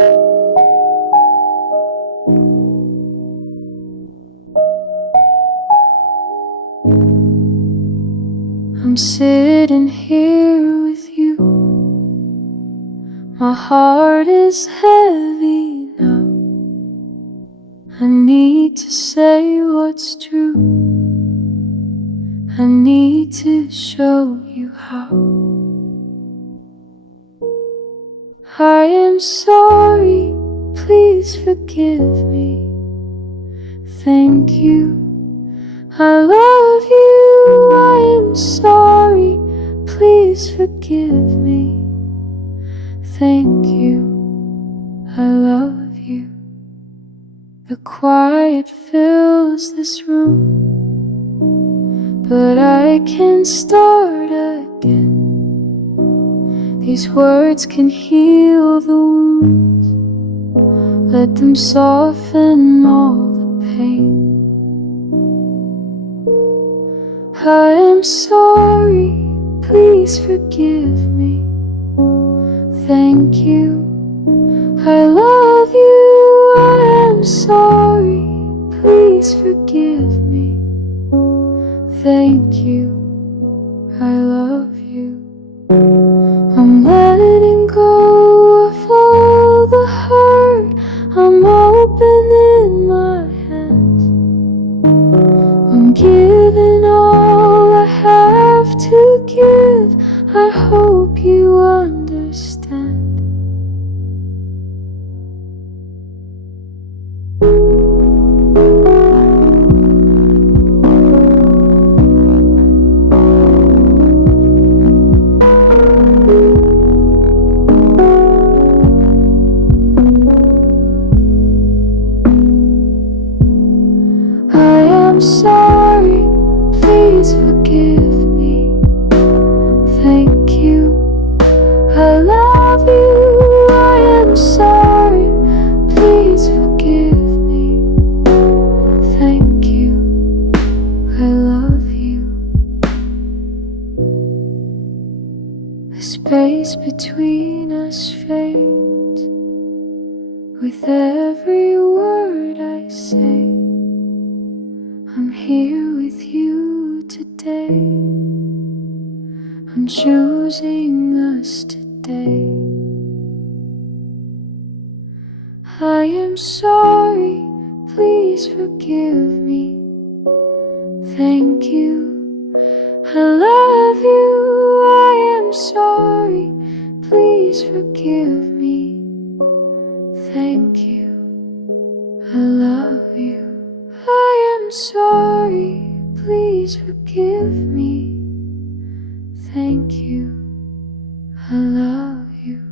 I'm sitting here with you. My heart is heavy now. I need to say what's true. I need to show you how. I am sorry, please forgive me. Thank you, I love you. I am sorry, please forgive me. Thank you, I love you. The quiet fills this room, but I can start again. These words can heal the wounds. Let them soften all the pain. I am sorry, please forgive me. Thank you, I love you. I am sorry, please forgive me. Thank you, I love you. I'm letting go of all the hurt. I'm opening my hands. I'm giving all I have to give. I hope you understand. I'm sorry, please forgive me. Thank you, I love you. I am sorry, please forgive me. Thank you, I love you. The space between us fades with every word I say. I'm here with you today. I'm choosing us today. I am sorry, please forgive me. Thank you, I love you. I am sorry, please forgive me. Thank you, I love you. I am sorry, please forgive me. Thank you, I love you.